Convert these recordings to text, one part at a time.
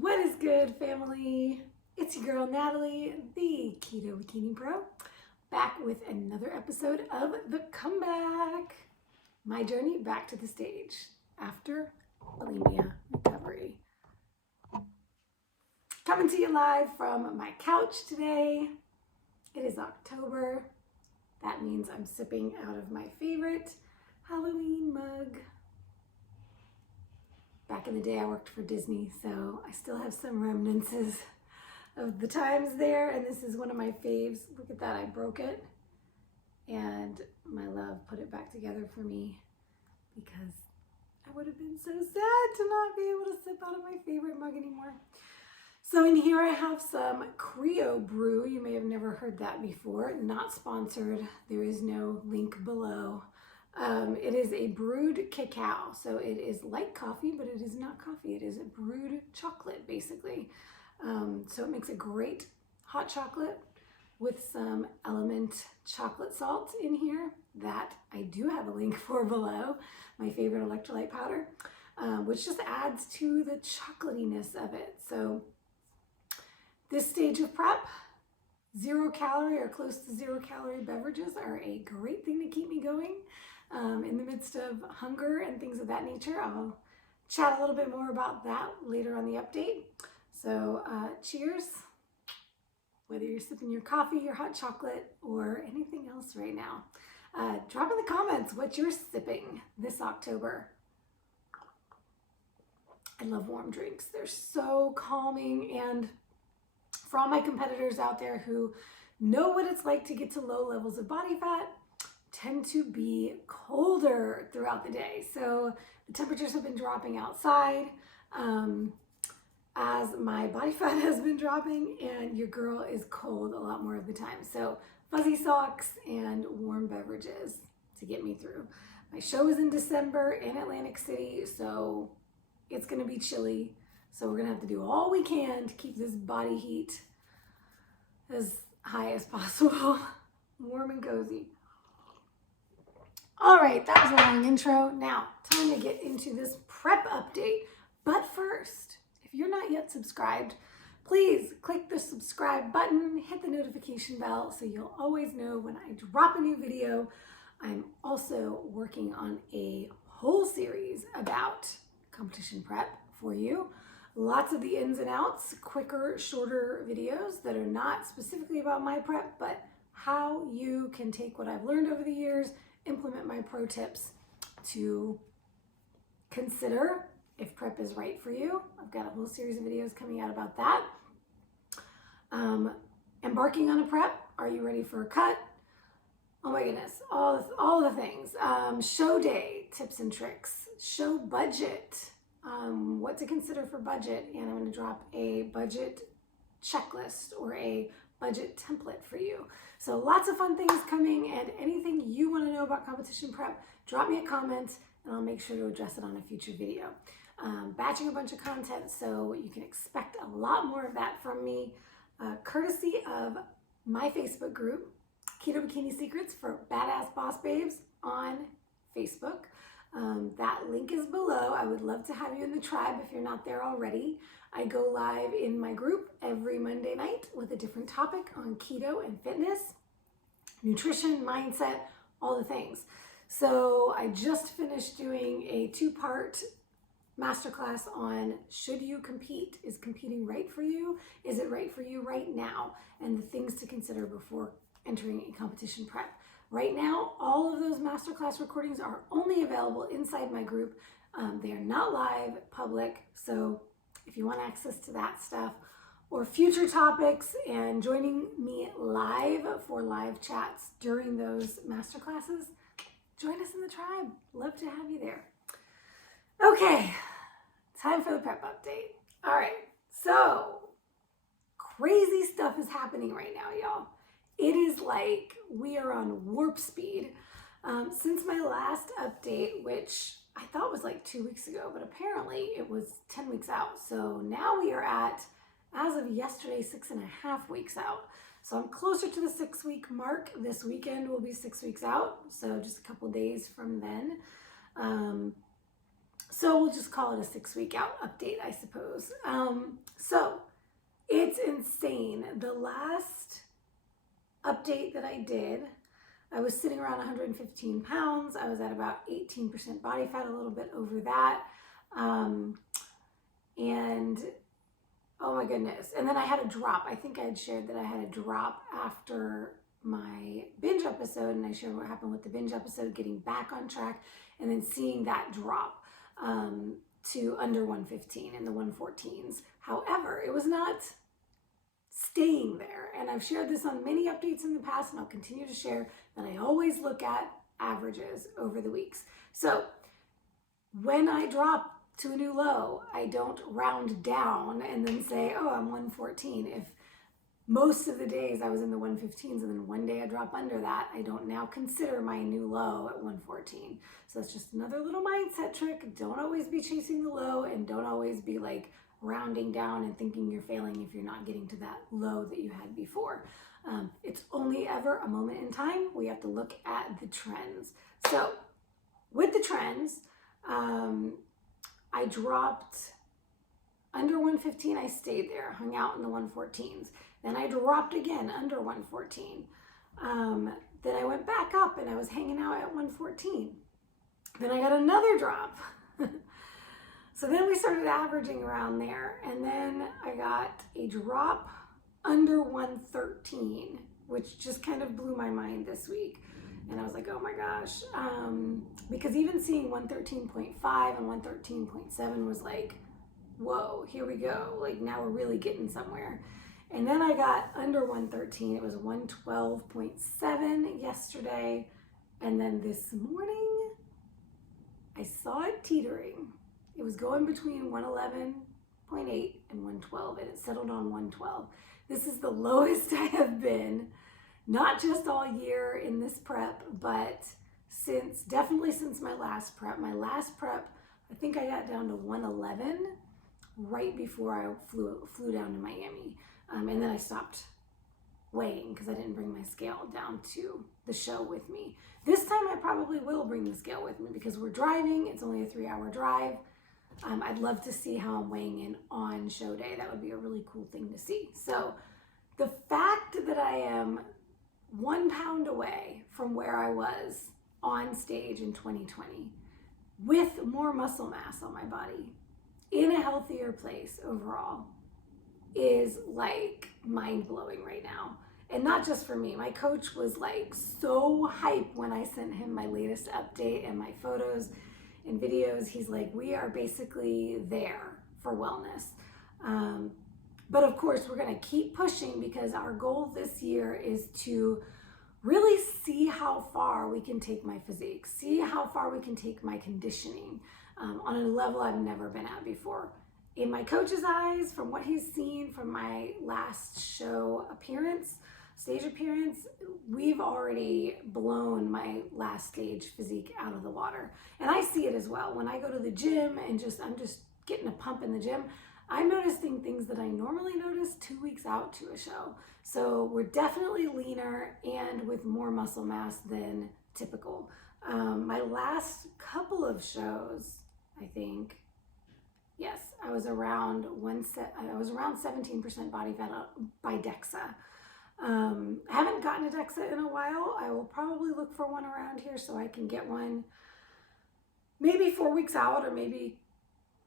What is good, family? It's your girl Natalie, the Keto Bikini Pro, back with another episode of The Comeback. My journey back to the stage after bulimia recovery. Coming to you live from my couch today. It is October. That means I'm sipping out of my favorite Halloween mug. Back in the day, I worked for Disney, so I still have some remnants of the times there, and this is one of my faves. Look at that, I broke it, and my love put it back together for me because I would have been so sad to not be able to sip out of my favorite mug anymore. So in here I have some Keto brew. You may have never heard that before. Not sponsored. There is no link below. It is a brewed cacao, so it is like coffee, but it is not coffee. It is a brewed chocolate, basically. So it makes a great hot chocolate with some LMNT chocolate salt in here that I do have a link for below, my favorite electrolyte powder, which just adds to the chocolatiness of it. So this stage of prep, 0 calorie or close to 0 calorie beverages are a great thing to keep me going. In the midst of hunger and things of that nature. I'll chat a little bit more about that later on the update. So cheers, whether you're sipping your coffee, your hot chocolate, or anything else right now. Drop in the comments what you're sipping this October. I love warm drinks. They're so calming, and for all my competitors out there who know what it's like to get to low levels of body fat, tend to be colder throughout the day. So the temperatures have been dropping outside as my body fat has been dropping, and your girl is cold a lot more of the time. So fuzzy socks and warm beverages to get me through. My show is in December in Atlantic City, so it's gonna be chilly. So we're gonna have to do all we can to keep this body heat as high as possible, warm and cozy. All right, that was a long intro. Now, time to get into this prep update. But first, if you're not yet subscribed, please click the subscribe button, hit the notification bell so you'll always know when I drop a new video. I'm also working on a whole series about competition prep for you. Lots of the ins and outs, quicker, shorter videos that are not specifically about my prep, but how you can take what I've learned over the years, implement my pro tips to consider if prep is right for you. I've got a whole series of videos coming out about that. Embarking on a prep, are you ready for a cut? Oh my goodness, all the things. Show day tips and tricks, show budget, what to consider for budget, and I'm going to drop a budget checklist or a budget template for you. So lots of fun things coming, and anything you want to know about competition prep, drop me a comment and I'll make sure to address it on a future video. Batching a bunch of content, so you can expect a lot more of that from me, courtesy of my Facebook group, Keto Bikini Secrets for Badass Boss Babes on Facebook. That link is below. I would love to have you in the tribe if you're not there already. I go live in my group every Monday night with a different topic on keto and fitness, nutrition, mindset, all the things. So I just finished doing a 2-part masterclass on should you compete? Is competing right for you? Is it right for you right now? And the things to consider before entering a competition prep. Right now, all of those masterclass recordings are only available inside my group. They are not live, public, so if you want access to that stuff or future topics and joining me live for live chats during those masterclasses, join us in the tribe. Love to have you there. Okay, time for the prep update. All right, so crazy stuff is happening right now, y'all. It is like we are on warp speed. Since my last update, which I thought was like 2 weeks ago, but apparently it was 10 weeks out. So now we are at, as of yesterday, 6.5 weeks out. So I'm closer to the 6-week mark. This weekend will be 6 weeks out. So just a couple days from then. So we'll just call it a 6-week out update, I suppose. So it's insane. The last update that I did, I was sitting around 115 pounds. I was at about 18% body fat, a little bit over that. And oh my goodness. And then I had a drop. I think I had shared that I had a drop after my binge episode, and I shared what happened with the binge episode, getting back on track, and then seeing that drop to under 115 in the 114s. However, it was not staying there. And I've shared this on many updates in the past, and I'll continue to share that I always look at averages over the weeks. So when I drop to a new low, I don't round down and then say, oh, I'm 114. If most of the days I was in the 115s and then one day I drop under that, I don't now consider my new low at 114. So that's just another little mindset trick. Don't always be chasing the low, and don't always be like rounding down and thinking you're failing if you're not getting to that low that you had before. It's only ever a moment in time. We have to look at the trends. So with the trends, I dropped under 115. I stayed there, hung out in the 114s. Then I dropped again under 114. Then I went back up and I was hanging out at 114. Then I got another drop. So then we started averaging around there, and then I got a drop under 113, which just kind of blew my mind this week. And I was like, oh my gosh. Because even seeing 113.5 and 113.7 was like, whoa, here we go. Like, now we're really getting somewhere. And then I got under 113. It was 112.7 yesterday. And then this morning, I saw it teetering. It was going between 111.8 and 112, and it settled on 112. This is the lowest I have been, not just all year in this prep, but definitely since my last prep. My last prep, I think I got down to 111 right before I flew down to Miami. And then I stopped weighing because I didn't bring my scale down to the show with me. This time I probably will bring the scale with me because we're driving. It's only a 3-hour drive. I'd love to see how I'm weighing in on show day. That would be a really cool thing to see. So the fact that I am 1 pound away from where I was on stage in 2020 with more muscle mass on my body in a healthier place overall is like mind-blowing right now. And not just for me. My coach was like so hyped when I sent him my latest update and my photos and videos. He's like, we are basically there for wellness. But of course, we're going to keep pushing because our goal this year is to really see how far we can take my physique, see how far we can take my conditioning on a level I've never been at before. In my coach's eyes, from what he's seen from my last show appearance, stage appearance, we've already blown my last stage physique out of the water. And I see it as well. When I go to the gym and I'm just getting a pump in the gym, I'm noticing things that I normally notice 2 weeks out to a show. So we're definitely leaner and with more muscle mass than typical. My last couple of shows, I think, yes, I was around 17% body fat by DEXA. I haven't gotten a DEXA in a while. I will probably look for one around here so I can get one maybe 4 weeks out, or maybe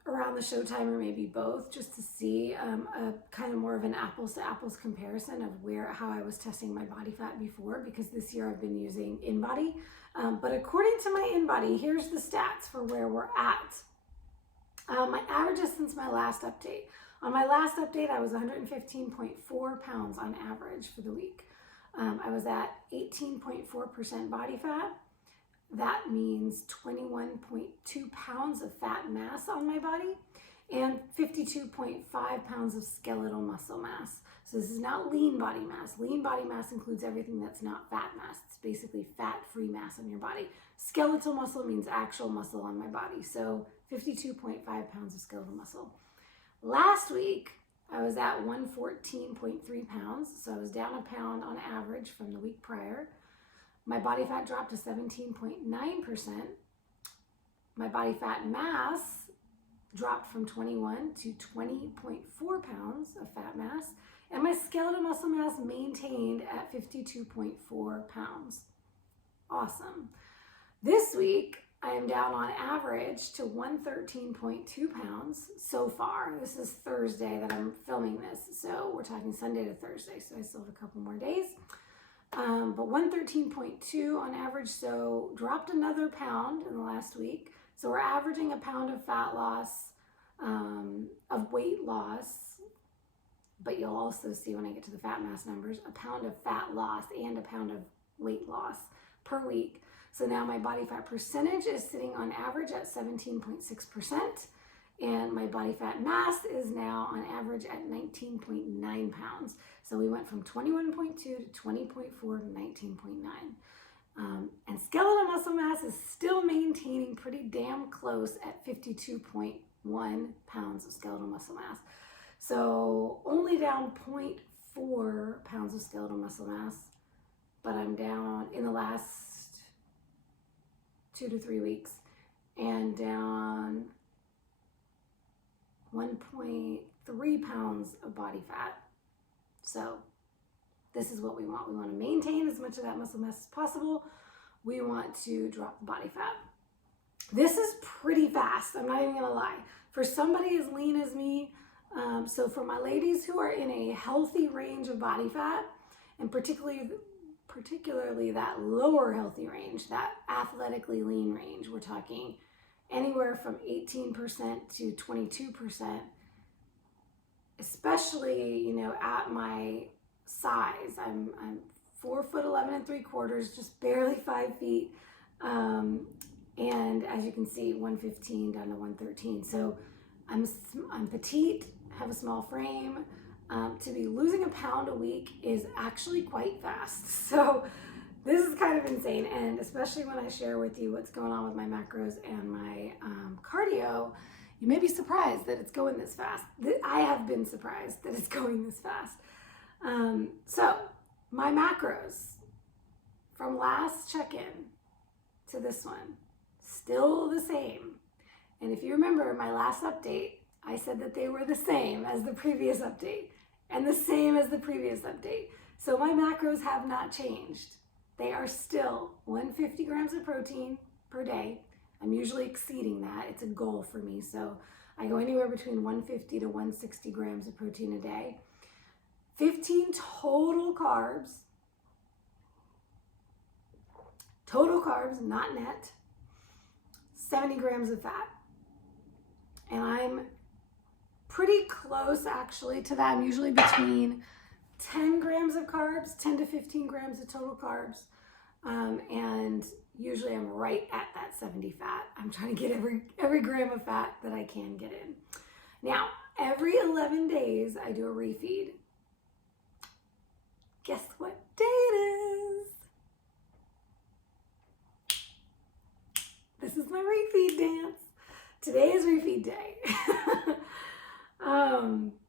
around the showtime, or maybe both, just to see a kind of more of an apples to apples comparison of how I was testing my body fat before, because this year I've been using InBody. But according to my InBody, here's the stats for where we're at. My averages since my last update. On my last update, I was 115.4 pounds on average for the week. I was at 18.4% body fat. That means 21.2 pounds of fat mass on my body and 52.5 pounds of skeletal muscle mass. So this is not lean body mass. Lean body mass includes everything that's not fat mass. It's basically fat-free mass on your body. Skeletal muscle means actual muscle on my body. So 52.5 pounds of skeletal muscle. Last week, I was at 114.3 pounds. So I was down a pound on average from the week prior. My body fat dropped to 17.9%. my body fat mass dropped from 21 to 20.4 pounds of fat mass, and my skeletal muscle mass maintained at 52.4 pounds. Awesome. This week, I am down on average to 113.2 pounds so far. This is Thursday that I'm filming this, so we're talking Sunday to Thursday, so I still have a couple more days. But 113.2 on average, so dropped another pound in the last week. So we're averaging a pound of fat loss, of weight loss, but you'll also see when I get to the fat mass numbers, a pound of fat loss and a pound of weight loss per week. So now my body fat percentage is sitting on average at 17.6%, and my body fat mass is now on average at 19.9 pounds. So we went from 21.2 to 20.4 to 19.9. And skeletal muscle mass is still maintaining pretty damn close at 52.1 pounds of skeletal muscle mass. So only down 0.4 pounds of skeletal muscle mass, but I'm down in the last 2 to 3 weeks and down 1.3 pounds of body fat. So this is what we want. We want to maintain as much of that muscle mass as possible. We want to drop the body fat. This is pretty fast. I'm not even gonna lie. For somebody as lean as me, so for my ladies who are in a healthy range of body fat, and particularly that lower healthy range, that athletically lean range, we're talking anywhere from 18% to 22%, especially, you know, at my size. I'm 4'11" 3/4", just barely 5 feet. And as you can see, 115 down to 113. So I'm petite, have a small frame. To be losing a pound a week is actually quite fast. So this is kind of insane. And especially when I share with you what's going on with my macros and my cardio, you may be surprised that it's going this fast. I have been surprised that it's going this fast. So my macros from last check-in to this one, still the same. And if you remember my last update, I said that they were the same as the previous update and the same as the previous update. So my macros have not changed. They are still 150 grams of protein per day. I'm usually exceeding that. It's a goal for me. So I go anywhere between 150 to 160 grams of protein a day. 15 total carbs, not net. 70 grams of fat. And I'm pretty close actually to that. I'm usually between 10 grams of carbs, 10 to 15 grams of total carbs. And usually I'm right at that 70 fat. I'm trying to get every gram of fat that I can get in. Now, every 11 days I do a refeed. Guess what day it is? This is my refeed dance. Today is refeed day.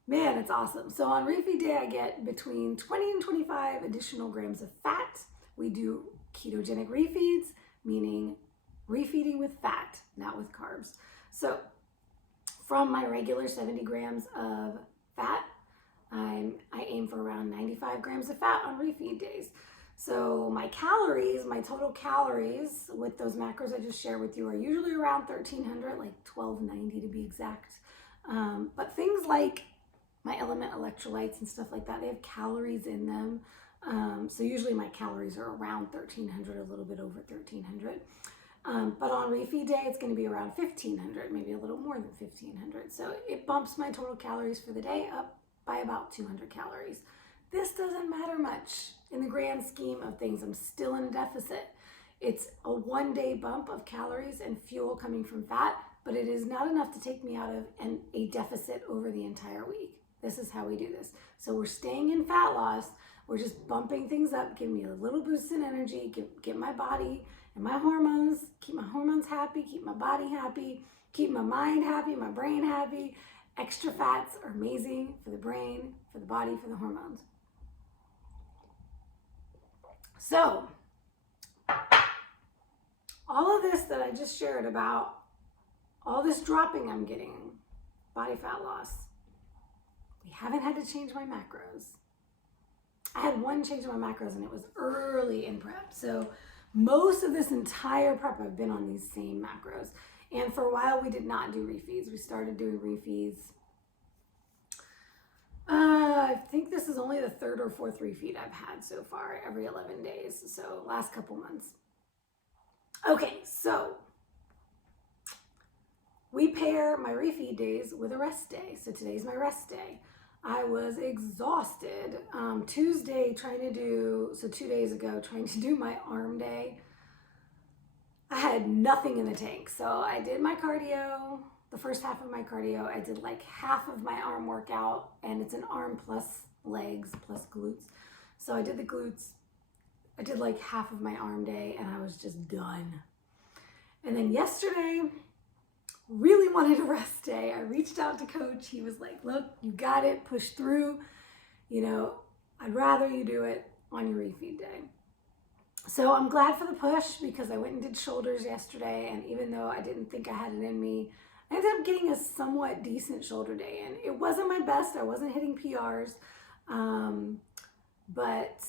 Man, it's awesome. So on refeed day, I get between 20 and 25 additional grams of fat. We do ketogenic refeeds, meaning refeeding with fat, not with carbs. So from my regular 70 grams of fat, I aim for around 95 grams of fat on refeed days. So my calories, my total calories with those macros I just shared with you are usually around 1,300, like 1,290 to be exact. But things like my electrolytes and stuff like that, they have calories in them. So usually my calories are around 1,300, a little bit over 1,300. But on refeed day, it's going to be around 1,500, maybe a little more than 1,500. So it bumps my total calories for the day up by about 200 calories. This doesn't matter much in the grand scheme of things. I'm still in a deficit. It's a 1-day bump of calories and fuel coming from fat, but it is not enough to take me out of a deficit over the entire week. This is how we do this. So we're staying in fat loss. We're just bumping things up, give me a little boost in energy, get my body and my hormones, keep my hormones happy, keep my body happy, keep my mind happy, my brain happy. Extra fats are amazing for the brain, for the body, for the hormones. So all of this that I just shared about all this dropping I'm getting, body fat loss, we haven't had to change my macros. I had one change in my macros and it was early in prep. So most of this entire prep I've been on these same macros. And for a while we did not do refeeds. We started doing refeeds. I think this is only the 3rd or 4th refeed I've had so far, every 11 days. So last couple months. Okay, so we pair my refeed days with a rest day. So today's my rest day. I was exhausted. Tuesday trying to do, so 2 days ago, trying to do my arm day. I had nothing in the tank. So I did my cardio, the first half of my cardio. I did like half of my arm workout, and it's an arm plus legs plus glutes. So I did the glutes. I did like half of my arm day and I was just done. And then yesterday, really wanted a rest day. I reached out to coach. He was like, look, you got it, push through. You know, I'd rather you do it on your refeed day. So I'm glad for the push because I went and did shoulders yesterday. And even though I didn't think I had it in me, I ended up getting a somewhat decent shoulder day. And it wasn't my best. I wasn't hitting PRs. But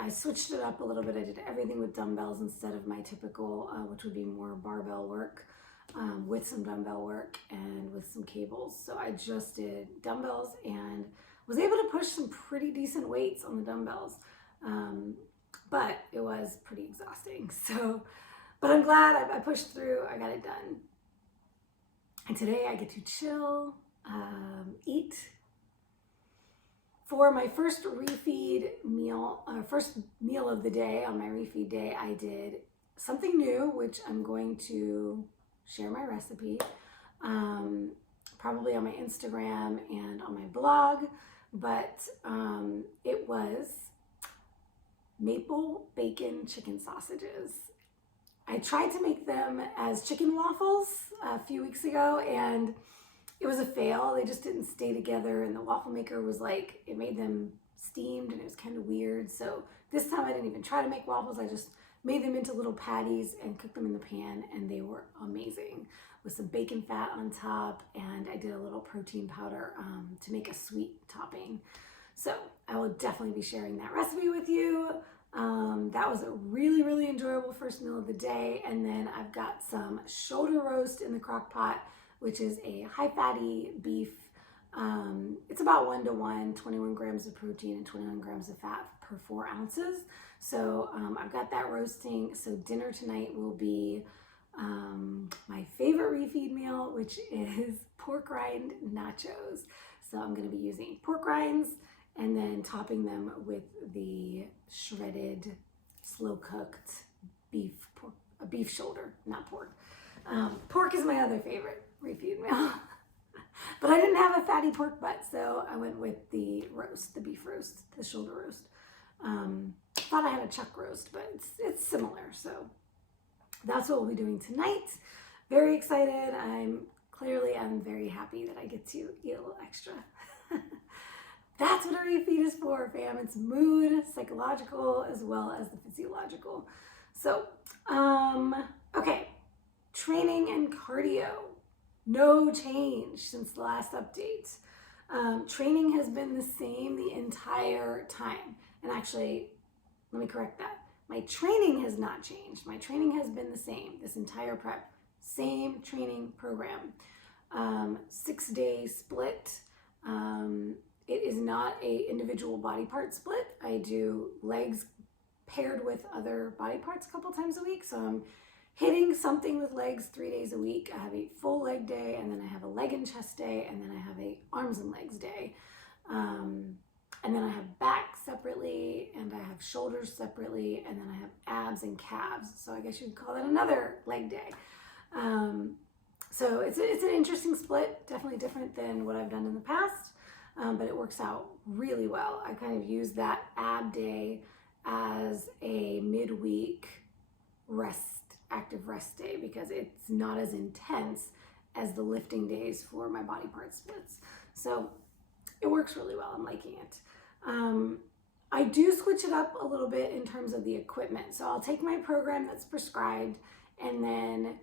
I switched it up a little bit. I did everything with dumbbells instead of my typical, which would be more barbell work. With some dumbbell work and with some cables. So I just did dumbbells and was able to push some pretty decent weights on the dumbbells. But it was pretty exhausting. So, but I'm glad I pushed through. I got it done. And today I get to chill, eat. For my first refeed meal, first meal of the day on my refeed day, I did something new, which I'm going to share my recipe, probably on my Instagram and on my blog, but it was maple bacon chicken sausages. I tried to make them as chicken waffles a few weeks ago and it was a fail. They just didn't stay together and the waffle maker was like, it made them steamed and it was kind of weird. So this time I didn't even try to make waffles. I just made them into little patties and cooked them in the pan and they were amazing with some bacon fat on top, and I did a little protein powder to make a sweet topping. So I will definitely be sharing that recipe with you. That was a really, really enjoyable first meal of the day. And then I've got some shoulder roast in the crock pot, which is a high fatty beef. It's about 1-to-1, 21 grams of protein and 21 grams of fat per 4 ounces. So I've got that roasting. So dinner tonight will be my favorite refeed meal, which is pork rind nachos. So I'm going to be using pork rinds and then topping them with the shredded, slow cooked beef shoulder, not pork. Pork is my other favorite refeed meal. But I didn't have a fatty pork butt, so I went with the roast, the beef roast, the shoulder roast. Thought I had a chuck roast, but it's similar. So that's what we'll be doing tonight. Very excited. I'm very happy that I get to eat a little extra. That's what a refeed is for, fam. It's mood, psychological, as well as the physiological. So, okay, training and cardio. No change since the last update. Training has been the same the entire time. And actually, let me correct that. My training has not changed. My training has been the same this entire prep. Same training program. 6-day split. It is not an individual body part split. I do legs paired with other body parts a couple times a week. So I'm hitting something with legs 3 days a week. I have a full leg day, and then I have a leg and chest day, and then I have a arms and legs day. And then I have back separately, and I have shoulders separately, and then I have abs and calves. So I guess you could call that another leg day. So it's an interesting split, definitely different than what I've done in the past, but it works out really well. I kind of use that ab day as a midweek active rest day because it's not as intense as the lifting days for my body part splits. So it works really well. I'm liking it. I do switch it up a little bit in terms of the equipment. So I'll take my program that's prescribed, and then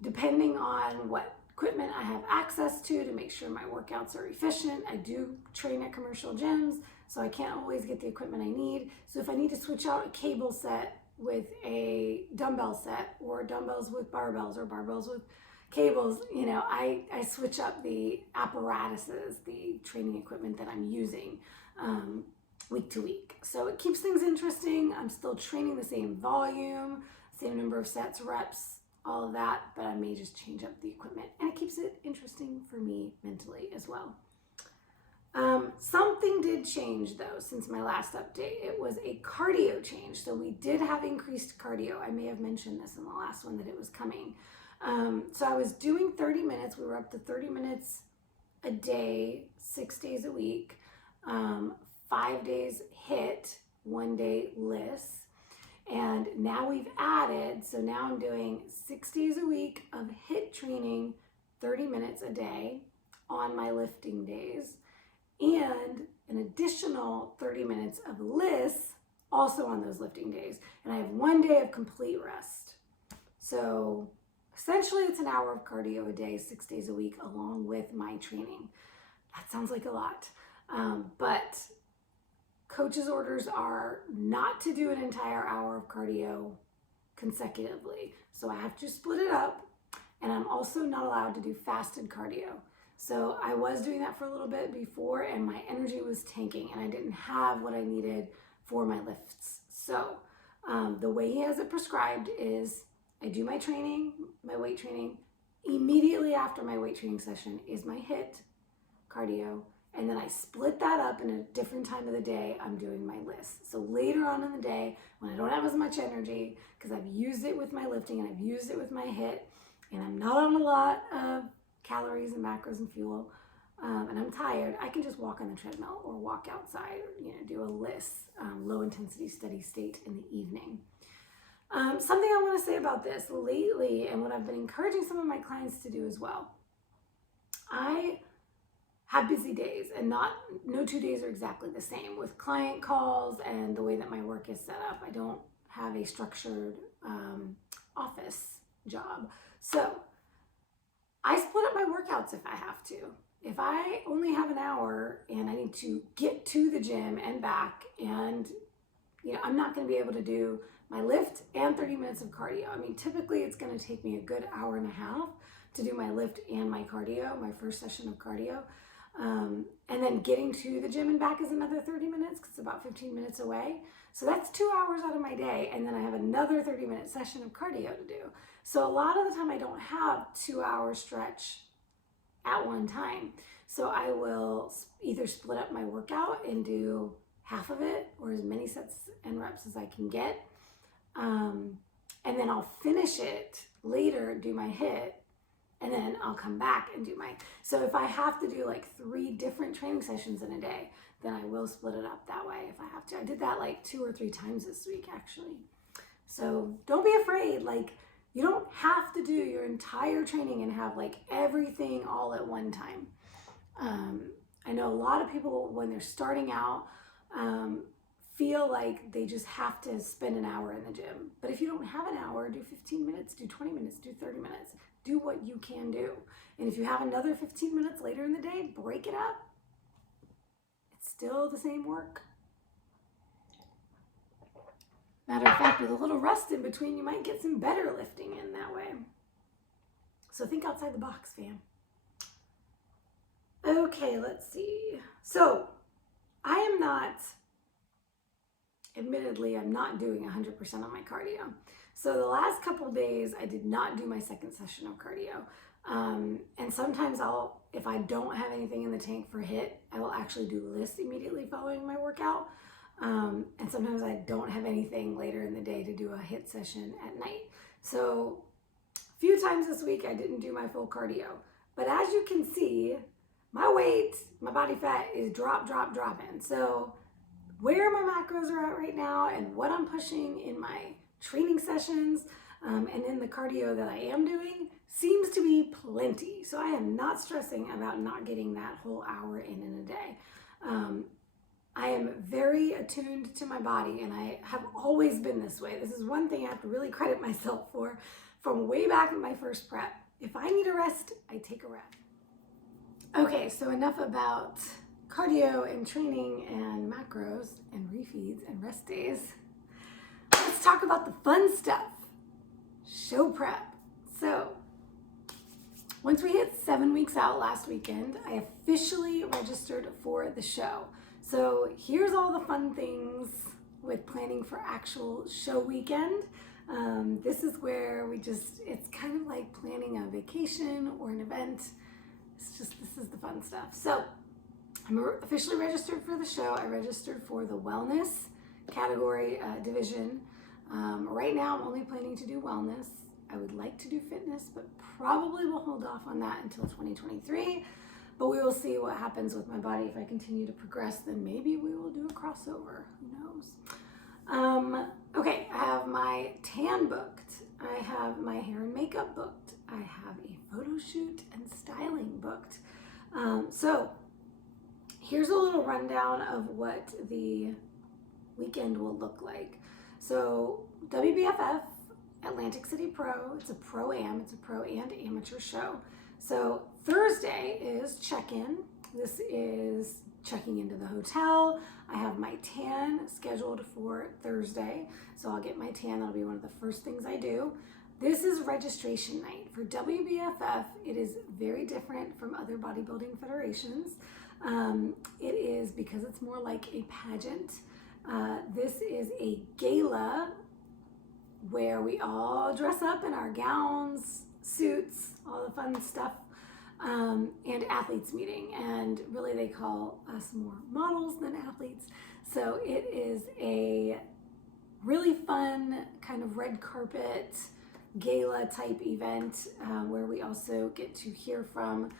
depending on what equipment I have access to make sure my workouts are efficient. I do train at commercial gyms, so I can't always get the equipment I need. So if I need to switch out a cable set with a dumbbell set, or dumbbells with barbells, or barbells with cables, you know, I switch up the apparatuses, the training equipment that I'm using week to week. So it keeps things interesting. I'm still training the same volume, same number of sets, reps, all of that, but I may just change up the equipment, and it keeps it interesting for me mentally as well. Something did change though since my last update. It was a cardio change. So we did have increased cardio. I may have mentioned this in the last one that it was coming. So I was doing 30 minutes. We were up to 30 minutes a day, 6 days a week, 5 days HIIT, 1 day LISS. And now we've added, so now I'm doing 6 days a week of HIIT training, 30 minutes a day on my lifting days, and an additional 30 minutes of LISS also on those lifting days. And I have 1 day of complete rest. So essentially it's an hour of cardio a day, 6 days a week, along with my training. That sounds like a lot, but coach's orders are not to do an entire hour of cardio consecutively. So I have to split it up, and I'm also not allowed to do fasted cardio. So I was doing that for a little bit before, and my energy was tanking, and I didn't have what I needed for my lifts. So the way he has it prescribed is I do my training, my weight training. Immediately after my weight training session is my HIIT cardio. And then I split that up in a different time of the day. I'm doing my LISS. So later on in the day, when I don't have as much energy, because I've used it with my lifting and I've used it with my HIIT, and I'm not on a lot of calories and macros and fuel, and I'm tired, I can just walk on the treadmill or walk outside, or do a LISS, low intensity steady state in the evening. Something I want to say about this lately, and what I've been encouraging some of my clients to do as well. I have busy days, and no 2 days are exactly the same with client calls and the way that my work is set up. I don't have a structured office job. So I split up my workouts if I have to. If I only have an hour and I need to get to the gym and back, and I'm not going to be able to do my lift and 30 minutes of cardio. I mean, typically it's going to take me a good hour and a half to do my lift and my cardio, my first session of cardio. And then getting to the gym and back is another 30 minutes because it's about 15 minutes away. So that's 2 hours out of my day. And then I have another 30-minute session of cardio to do. So a lot of the time I don't have 2 hour stretch at one time. So I will either split up my workout and do half of it, or as many sets and reps as I can get. And then I'll finish it later, do my HIIT, and then I'll come back and do so if I have to do like 3 different training sessions in a day, then I will split it up that way if I have to. I did that like 2 or 3 times this week actually. So don't be afraid. Like, you don't have to do your entire training and have like everything all at one time. I know a lot of people when they're starting out feel like they just have to spend an hour in the gym. But if you don't have an hour, do 15 minutes, do 20 minutes, do 30 minutes. Do what you can do. And if you have another 15 minutes later in the day, break it up. It's still the same work. Matter of fact, with a little rest in between, you might get some better lifting in that way. So think outside the box, fam. Okay, let's see. So I am not, admittedly, I'm not doing 100% on my cardio. So the last couple of days, I did not do my second session of cardio. And sometimes if I don't have anything in the tank for HIIT, I will actually do LISS immediately following my workout. And sometimes I don't have anything later in the day to do a HIIT session at night. So a few times this week, I didn't do my full cardio. But as you can see, my weight, my body fat is dropping. So where my macros are at right now and what I'm pushing in my training sessions and in the cardio that I am doing seems to be plenty. So I am not stressing about not getting that whole hour in a day. I am very attuned to my body, and I have always been this way. This is one thing I have to really credit myself for from way back in my first prep, If I need a rest, I take a rest. Okay, so enough about cardio and training and macros and refeeds and rest days. Let's talk about the fun stuff. Show prep. So once we hit 7 weeks out last weekend, I officially registered for the show. So here's all the fun things with planning for actual show weekend. This is where it's kind of like planning a vacation or an event. This is the fun stuff. So I'm officially registered for the show. I registered for the wellness category division. Right now I'm only planning to do wellness. I would like to do fitness, but probably will hold off on that until 2023. But we will see what happens with my body. If I continue to progress, then maybe we will do a crossover. Who knows? Okay, I have my tan booked. I have my hair and makeup booked. I have a photo shoot and styling booked. So here's a little rundown of what the weekend will look like. So WBFF, Atlantic City Pro, it's a pro-am, it's a pro and amateur show. So Thursday is check-in. This is checking into the hotel. I have my tan scheduled for Thursday. So I'll get my tan, that'll be one of the first things I do. This is registration night. For WBFF, it is very different from other bodybuilding federations. It is because it's more like a pageant. This is a gala where we all dress up in our gowns, suits, all the fun stuff, and athletes meeting. And really they call us more models than athletes. So it is a really fun kind of red carpet gala type event where we also get to hear from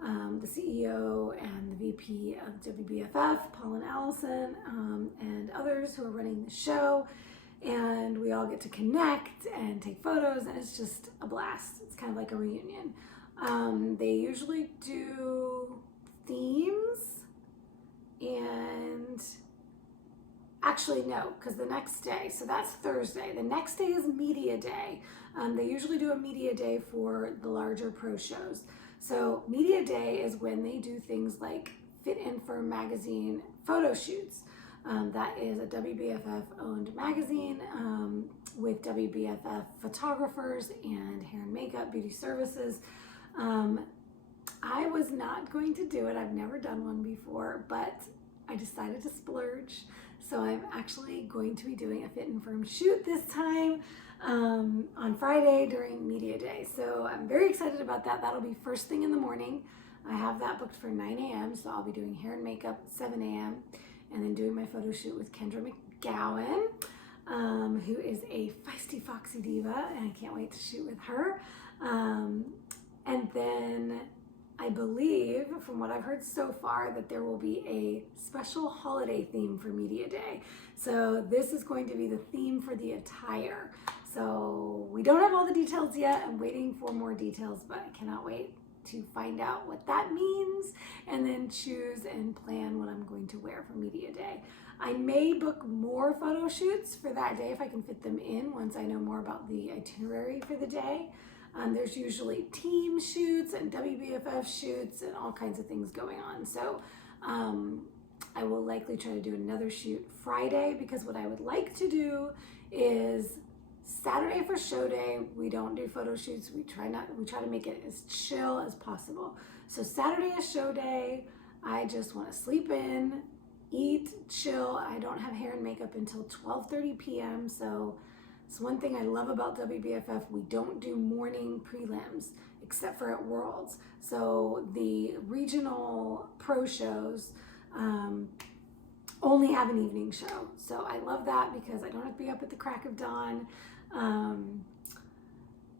the CEO and the VP of WBFF, Paul and Allison, and others who are running the show. And we all get to connect and take photos, and it's just a blast. It's kind of like a reunion. They usually do themes, and actually no, because the next day, so that's Thursday. The next day is media day. They usually do a media day for the larger pro shows. So media day is when they do things like Fit and Firm magazine photo shoots. That is a WBFF owned magazine with WBFF photographers and hair and makeup, beauty services. I was not going to do it. I've never done one before, but I decided to splurge. So I'm actually going to be doing a Fit and Firm shoot this time on Friday during media day. So I'm very excited about that. That'll be first thing in the morning. I have that booked for 9 a.m. So I'll be doing hair and makeup at 7 a.m. and then doing my photo shoot with Kendra McGowan, who is a feisty, foxy diva, and I can't wait to shoot with her. And then I believe, from what I've heard so far, that there will be a special holiday theme for Media Day. So this is going to be the theme for the attire. So we don't have all the details yet. I'm waiting for more details, but I cannot wait to find out what that means and then choose and plan what I'm going to wear for Media Day. I may book more photo shoots for that day if I can fit them in once I know more about the itinerary for the day. There's usually team shoots and WBFF shoots and all kinds of things going on. So I will likely try to do another shoot Friday, because what I would like to do is Saturday for show day, we don't do photo shoots. We try to make it as chill as possible. So Saturday is show day. I just want to sleep in, eat, chill. I don't have hair and makeup until 12:30 p.m. So it's one thing I love about WBFF. We don't do morning prelims except for at Worlds. So the regional pro shows only have an evening show. So I love that because I don't have to be up at the crack of dawn.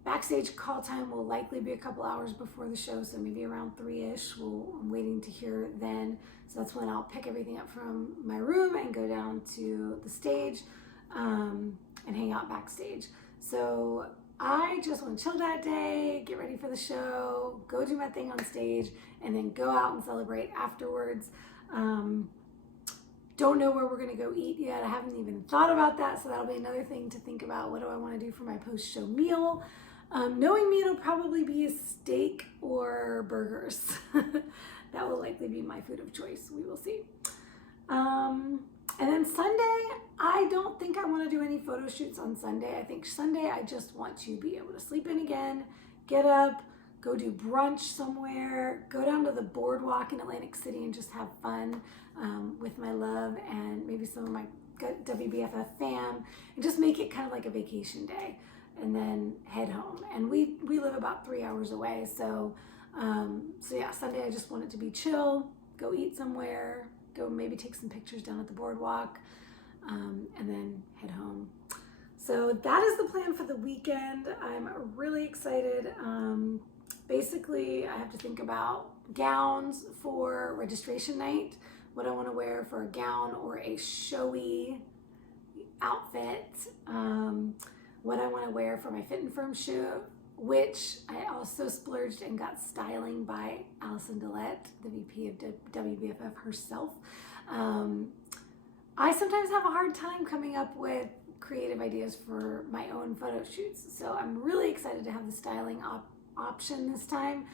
Backstage call time will likely be a couple hours before the show, so maybe around 3-ish. I'm waiting to hear then. So that's when I'll pick everything up from my room and go down to the stage and hang out backstage. So I just want to chill that day, get ready for the show, go do my thing on stage, and then go out and celebrate afterwards. Don't know where we're going to go eat yet. I haven't even thought about that, so that'll be another thing to think about. What do I want to do for my post-show meal? Knowing me, it'll probably be a steak or burgers. That will likely be my food of choice. We will see. And then Sunday, I don't think I want to do any photo shoots on Sunday. I think Sunday, I just want to be able to sleep in again, get up, go do brunch somewhere, go down to the boardwalk in Atlantic City and just have fun with my love and maybe some of my WBFF fam, and just make it kind of like a vacation day, and then head home. And we live about 3 hours away, so yeah, Sunday I just want it to be chill, go eat somewhere, go maybe take some pictures down at the boardwalk, and then head home. So that is the plan for the weekend. I'm really excited. Basically, I have to think about gowns for registration night, what I want to wear for a gown or a showy outfit, what I want to wear for my Fit and Firm shoot, which I also splurged and got styling by Allison Dillette, the VP of WBFF herself. I sometimes have a hard time coming up with creative ideas for my own photo shoots, so I'm really excited to have the styling option this time.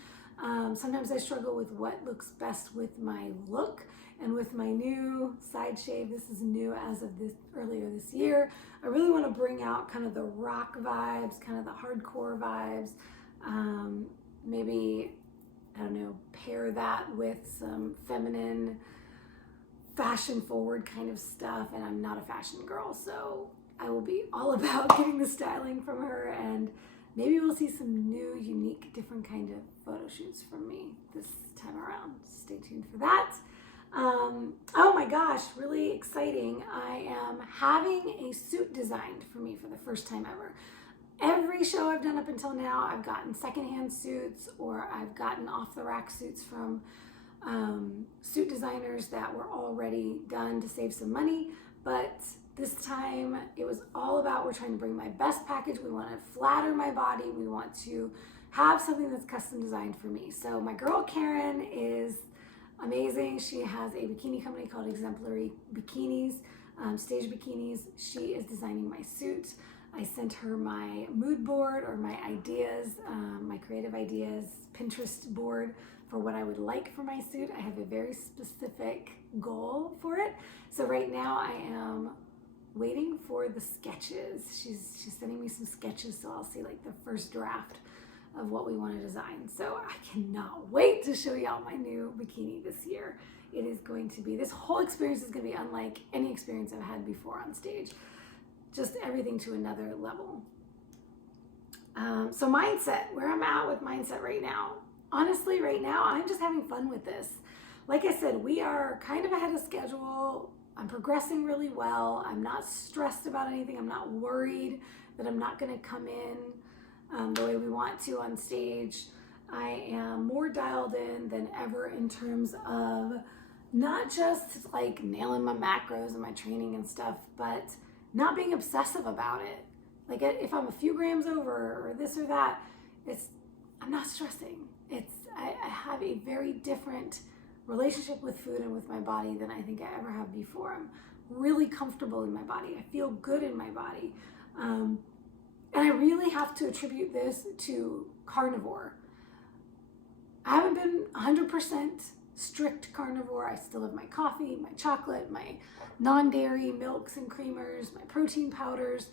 Sometimes I struggle with what looks best with my look, and with my new side shave, this is new as of earlier this year, I really want to bring out kind of the rock vibes, kind of the hardcore vibes. Maybe, I don't know, pair that with some feminine, fashion forward kind of stuff, and I'm not a fashion girl, so I will be all about getting the styling from her, and maybe we'll see some new, unique, different kind of photo shoots from me this time around. Stay tuned for that. Oh my gosh, really exciting. I am having a suit designed for me for the first time ever. Every show I've done up until now, I've gotten secondhand suits, or I've gotten off-the-rack suits from suit designers that were already done to save some money. But this time it was all about, we're trying to bring my best package. We want to flatter my body. We want to have something that's custom designed for me. So my girl Karen is amazing. She has a bikini company called Exemplary Bikinis, Stage Bikinis. She is designing my suit. I sent her my mood board, or my ideas, my creative ideas Pinterest board for what I would like for my suit. I have a very specific goal for it. So right now I am waiting for the sketches. She's sending me some sketches, so I'll see like the first draft of what we want to design. So I cannot wait to show y'all my new bikini this year. It is going to be, this whole experience is going to be unlike any experience I've had before on stage. Just everything to another level. So mindset, where I'm at with mindset right now. Honestly, right now, I'm just having fun with this. Like I said, we are kind of ahead of schedule. I'm progressing really well. I'm not stressed about anything. I'm not worried that I'm not going to come in the way we want to on stage. I am more dialed in than ever in terms of not just like nailing my macros and my training and stuff, but not being obsessive about it. Like if I'm a few grams over or this or that, I'm not stressing. I have a very different relationship with food and with my body than I think I ever have before. I'm really comfortable in my body. I feel good in my body. And I really have to attribute this to carnivore. I haven't been 100% strict carnivore. I still have my coffee, my chocolate, my non-dairy milks and creamers, my protein powders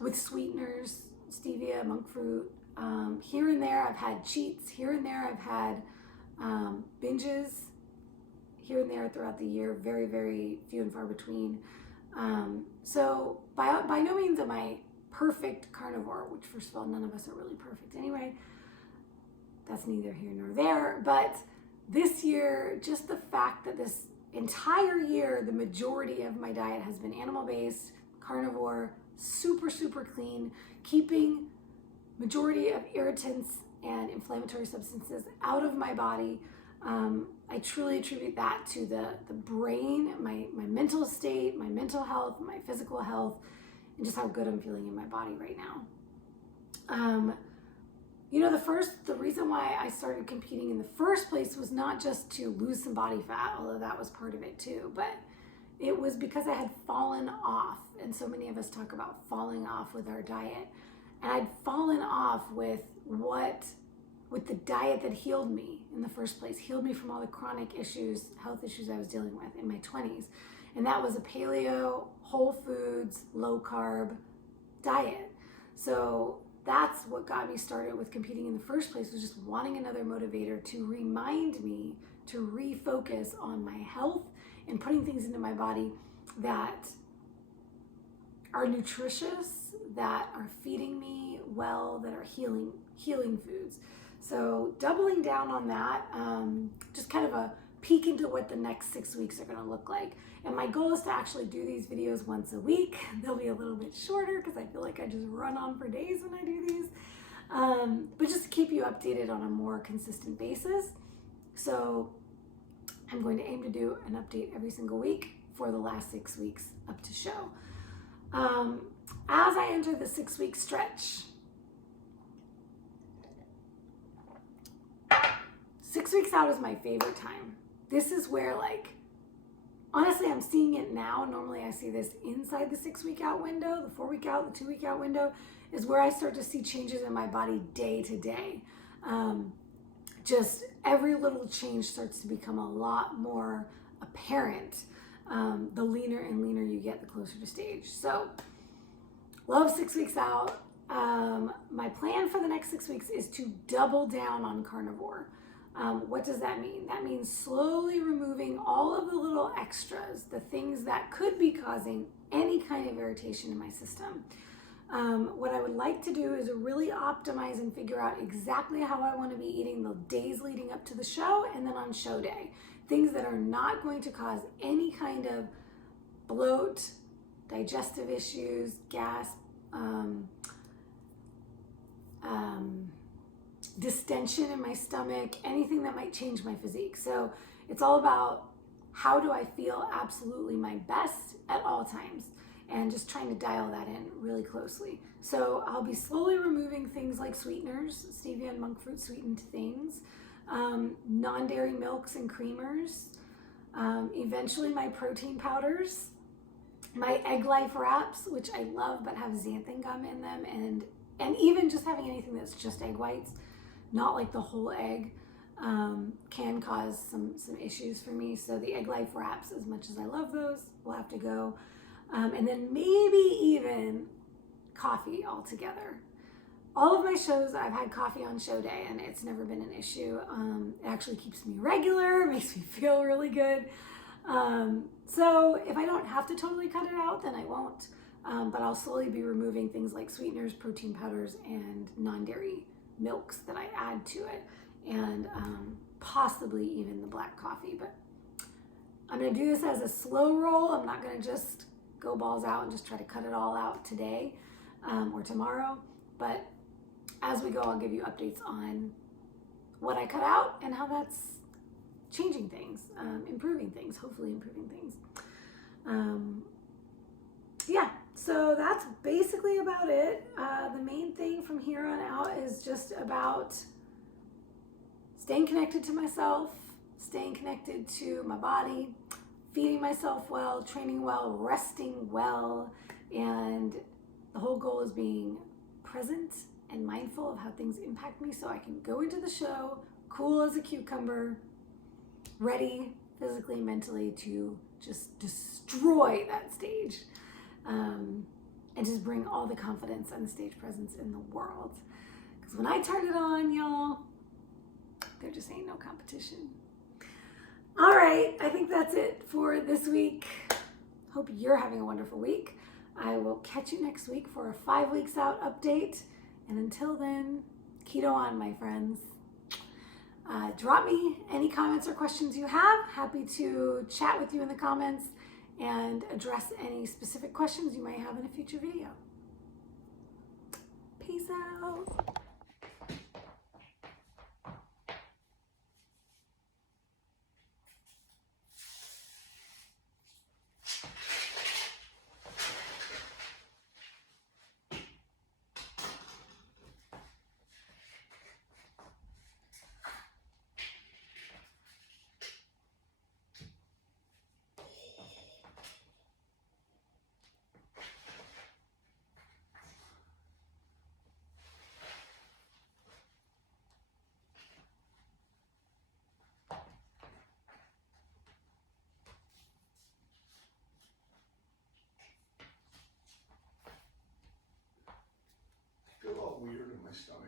with sweeteners, stevia, monk fruit. Here and there I've had cheats. Here and there I've had binges. Here and there throughout the year, very, very few and far between. So by no means am I perfect carnivore, which first of all, none of us are really perfect anyway. That's neither here nor there. But this year, just the fact that this entire year, the majority of my diet has been animal-based, carnivore, super, super clean, keeping majority of irritants and inflammatory substances out of my body. I truly attribute that to the brain, my mental state, my mental health, my physical health, and just how good I'm feeling in my body right now. You know, the reason why I started competing in the first place was not just to lose some body fat, although that was part of it too, but it was because I had fallen off. And so many of us talk about falling off with our diet. And I'd fallen off with the diet that healed me in the first place, healed me from all the chronic issues, health issues I was dealing with in my 20s. And that was a paleo, whole foods, low carb diet. So that's what got me started with competing in the first place, was just wanting another motivator to remind me to refocus on my health and putting things into my body that are nutritious, that are feeding me well, that are healing foods. So doubling down on that, just kind of a peek into what the next 6 weeks are going to look like. And my goal is to actually do these videos once a week. They'll be a little bit shorter because I feel like I just run on for days when I do these. But just to keep you updated on a more consistent basis. So I'm going to aim to do an update every single week for the last 6 weeks up to show. As I enter the 6-week stretch, 6 weeks out is my favorite time. This is where, like, honestly, I'm seeing it now. Normally I see this inside the 6-week out window, the 4-week out, the 2-week out window is where I start to see changes in my body day to day. Just every little change starts to become a lot more apparent. The leaner and leaner you get, the closer to stage. So, love 6 weeks out. My plan for the next 6 weeks is to double down on carnivore. What does that mean? That means slowly removing all of the little extras, the things that could be causing any kind of irritation in my system. What I would like to do is really optimize and figure out exactly how I want to be eating the days leading up to the show and then on show day. Things that are not going to cause any kind of bloat, digestive issues, gas, distension in my stomach, anything that might change my physique. So it's all about how do I feel absolutely my best at all times, and just trying to dial that in really closely. So I'll be slowly removing things like sweeteners, stevia and monk fruit sweetened things, non-dairy milks and creamers, eventually my protein powders, my egg life wraps, which I love but have xanthan gum in them, and even just having anything that's just egg whites, not like the whole egg, can cause some issues for me. So the egg life wraps, as much as I love those, will have to go. And then maybe even coffee altogether. All of my shows, I've had coffee on show day and it's never been an issue. It actually keeps me regular, makes me feel really good. So if I don't have to totally cut it out, then I won't. But I'll slowly be removing things like sweeteners, protein powders, and non-dairy milks that I add to it, and possibly even the black coffee. But I'm gonna do this as a slow roll. I'm not gonna just go balls out and just try to cut it all out today or tomorrow. But as we go, I'll give you updates on what I cut out and how that's changing things, improving things, hopefully improving things. Yeah, so that's basically about it. The main thing from here on out is just about staying connected to myself, staying connected to my body, feeding myself well, training well, resting well, and the whole goal is being present and mindful of how things impact me so I can go into the show cool as a cucumber, ready physically, mentally to just destroy that stage. And just bring all the confidence and the stage presence in the world. Because when I turn it on, y'all, there just ain't no competition. All right, I think that's it for this week. Hope you're having a wonderful week. I will catch you next week for a 5 weeks out update. And until then, keto on, my friends. Drop me any comments or questions you have. Happy to chat with you in the comments and address any specific questions you might have in a future video. Peace out. story.